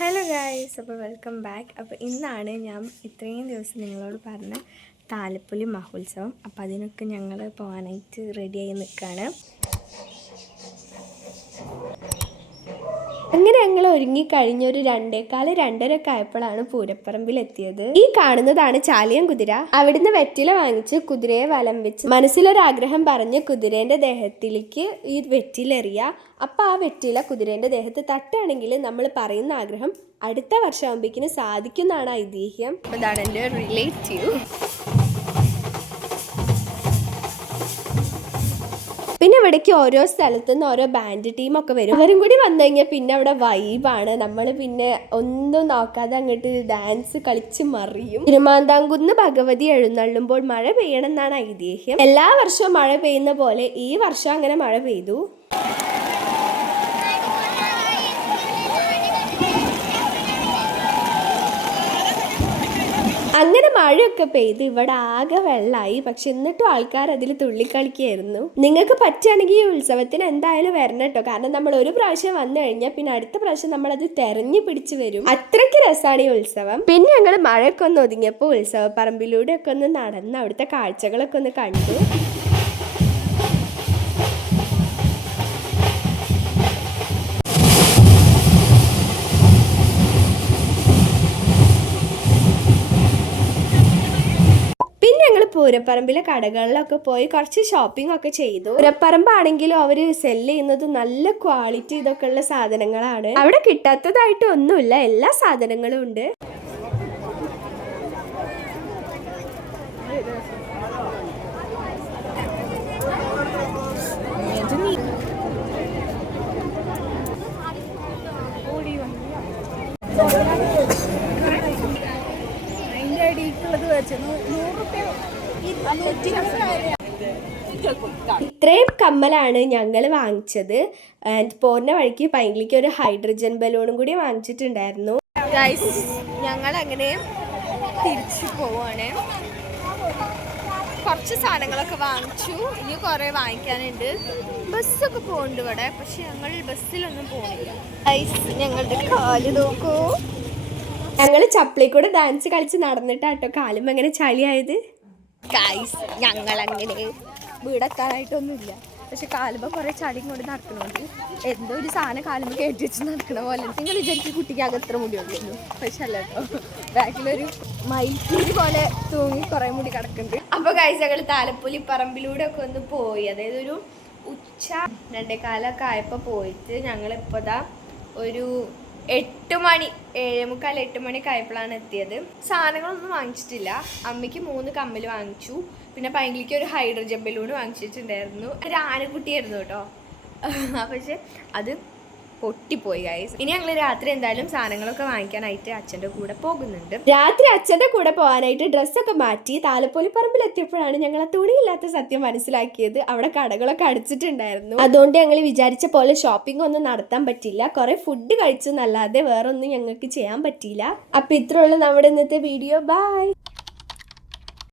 Hello guys, അപ്പോൾ welcome back. അപ്പോൾ ഇന്നാണ് ഞാൻ ഇത്രയും ദിവസം നിങ്ങളോട് പറഞ്ഞ താലപ്പൊലി മഹോത്സവം. അപ്പോൾ അതിനൊക്കെ ഞങ്ങൾ പോകാനായിട്ട് റെഡിയായി നിൽക്കുകയാണ്. അങ്ങനെ ഞങ്ങൾ ഒരുങ്ങിക്കഴിഞ്ഞ ഒരു 2:15-2:30 ആയപ്പോഴാണ് പൂരപ്പറമ്പിലെത്തിയത്. ഈ കാണുന്നതാണ് ചാലിയം കുതിര. അവിടുന്ന് വെറ്റില വാങ്ങിച്ച് കുതിരയെ വലം വെച്ച് മനസ്സിലൊരാഗ്രഹം പറഞ്ഞ് കുതിരേന്റെ ദേഹത്തിലേക്ക് ഈ വെറ്റിലെറിയ. അപ്പൊ ആ വെറ്റില കുതിരേന്റെ ദേഹത്ത് തട്ടുകയാണെങ്കിൽ നമ്മൾ പറയുന്ന ആഗ്രഹം അടുത്ത വർഷമാകുമ്പോഴേക്കിന് സാധിക്കുന്നതാണ് ഐതിഹ്യം. അതാണ് എൻ്റെ റിലേറ്റീവ്. പിന്നെ ഇവിടേക്ക് ഓരോ സ്ഥലത്തു നിന്ന് ഓരോ ബാൻഡ് ടീമൊക്കെ വരും. അവരും കൂടി വന്നു കഴിഞ്ഞാൽ പിന്നെ അവിടെ വൈബാണ്. നമ്മൾ പിന്നെ ഒന്നും നോക്കാതെ അങ്ങോട്ട് ഡാൻസ് കളിച്ച് മറിയും. തിരുമാന്താംകുന്ന് ഭഗവതി എഴുന്നള്ളുമ്പോൾ മഴ പെയ്യണം എന്നാണ് ഐതിഹ്യം. എല്ലാ വർഷവും മഴ പെയ്യുന്ന പോലെ ഈ വർഷം അങ്ങനെ മഴ പെയ്തു. അങ്ങനെ മഴയൊക്കെ പെയ്ത് ഇവിടെ ആകെ വെള്ളമായി. പക്ഷെ എന്നിട്ടും ആൾക്കാർ അതിൽ തുള്ളിക്കളിക്കുകയായിരുന്നു. നിങ്ങൾക്ക് പറ്റുകയാണെങ്കിൽ ഈ ഉത്സവത്തിന് എന്തായാലും വരണം കേട്ടോ. കാരണം നമ്മൾ ഒരു പ്രാവശ്യം വന്നു കഴിഞ്ഞാൽ പിന്നെ അടുത്ത പ്രാവശ്യം നമ്മളത് തെരഞ്ഞു പിടിച്ച് വരും. അത്രയ്ക്ക് രസമാണ് ഈ ഉത്സവം. പിന്നെ ഞങ്ങൾ മഴയൊക്കെ ഒന്ന് ഒതുങ്ങിയപ്പോൾ ഉത്സവപ്പറമ്പിലൂടെ ഒക്കെ ഒന്ന് നടന്ന് അവിടുത്തെ കാഴ്ചകളൊക്കെ ഒന്ന് കണ്ടു. പൂരപ്പറമ്പിലെ കടകളിലൊക്കെ പോയി കുറച്ച് ഷോപ്പിംഗ് ഒക്കെ ചെയ്തു. പൂരപ്പറമ്പാണെങ്കിലും അവർ സെല്ല് ചെയ്യുന്നത് നല്ല ക്വാളിറ്റി ഇതൊക്കെ ഉള്ള സാധനങ്ങളാണ്. അവിടെ കിട്ടാത്തതായിട്ട് ഒന്നുമില്ല, എല്ലാ സാധനങ്ങളും ഉണ്ട്. ഇത്രയും കമ്മലാണ് ഞങ്ങൾ വാങ്ങിച്ചത്. പോരുന്ന വഴിക്ക് പൈങ്കിളിക്ക് ഒരു ഹൈഡ്രജൻ ബലൂണും കൂടി വാങ്ങിച്ചിട്ടുണ്ടായിരുന്നു. ഞങ്ങൾ അങ്ങനെ തിരിച്ചു പോവാണ്. കുറച്ച് സാധനങ്ങളൊക്കെ വാങ്ങിച്ചു, ഇനി കുറേ വാങ്ങിക്കാനുണ്ട്. ബസ്സൊക്കെ പോകുന്നുണ്ട് ഇവിടെ, പക്ഷെ ഞങ്ങൾ ബസ്സിലൊന്നും പോകുന്നില്ല. ഞങ്ങളുടെ കാല് നോക്കൂ. ഞങ്ങൾ ചപ്പിളിക്കൂടെ ഡാൻസ് കളിച്ച് നടന്നിട്ടാട്ടോ കാലും അങ്ങനെ ചളിയായത്. ഞങ്ങളങ്ങനെ വീടെത്താനായിട്ടൊന്നുമില്ല, പക്ഷെ കാലുമ്പോൾ കുറേ ചളിയും കൊണ്ട് നടക്കണോണ്ട് എന്തോ ഒരു സാധനം കാലുമ്പോൾ കയറ്റി വെച്ച് നടക്കണ പോലെ. നിങ്ങൾ വിചാരിക്കും കുട്ടിക്കാകെ എത്ര മുടിയുള്ളൂ, പക്ഷെ അല്ല കേട്ടോ, ബാക്കിലൊരു മയിൽപ്പൂരി പോലെ തൂങ്ങി കുറേ മുടി കിടക്കുന്നുണ്ട്. അപ്പോൾ ഗൈസ് ഞങ്ങൾ താലപ്പൊലി പറമ്പിലൂടെ ഒക്കെ ഒന്ന് പോയി. അതായത് ഒരു ഉച്ച 2:15 ആയപ്പോൾ പോയിട്ട് ഞങ്ങളിപ്പോൾ ദാ ഒരു 8 മണി 7:45-8 മണിയൊക്കെ ആയപ്പോഴാണ് എത്തിയത്. സാധനങ്ങളൊന്നും വാങ്ങിച്ചിട്ടില്ല. അമ്മയ്ക്ക് 3 കമ്മൽ വാങ്ങിച്ചു, പിന്നെ പൈങ്കിളിക്ക് ഒരു ഹൈഡ്രജൻ ബലൂൺ വാങ്ങിച്ചിട്ടുണ്ടായിരുന്നു. ഒരു ആനക്കുട്ടിയായിരുന്നു കേട്ടോ, പക്ഷെ അത് പൊട്ടിപ്പോയി ഗൈസ്. ഇനി ഞങ്ങൾ രാത്രി എന്തായാലും സാധനങ്ങളൊക്കെ വാങ്ങിക്കാനായിട്ട് അച്ഛൻ്റെ കൂടെ പോകുന്നുണ്ട്. രാത്രി അച്ഛൻ്റെ കൂടെ പോകാനായിട്ട് ഡ്രസ്സൊക്കെ മാറ്റി താലപ്പൊലി പറമ്പിലെത്തിയപ്പോഴാണ് ഞങ്ങൾ ആ തുണിയില്ലാത്ത സത്യം മനസ്സിലാക്കിയത്. അവിടെ കടകളൊക്കെ അടച്ചിട്ടുണ്ടായിരുന്നു. അതുകൊണ്ട് ഞങ്ങൾ വിചാരിച്ച പോലെ ഷോപ്പിംഗ് ഒന്നും നടത്താൻ പറ്റില്ല. കുറെ ഫുഡ് കഴിച്ചെന്നല്ലാതെ വേറെ ഒന്നും ഞങ്ങൾക്ക് ചെയ്യാൻ പറ്റിയില്ല. അപ്പൊ ഇത്രയുള്ള നമ്മുടെ ഇന്നത്തെ വീഡിയോ. ബൈ.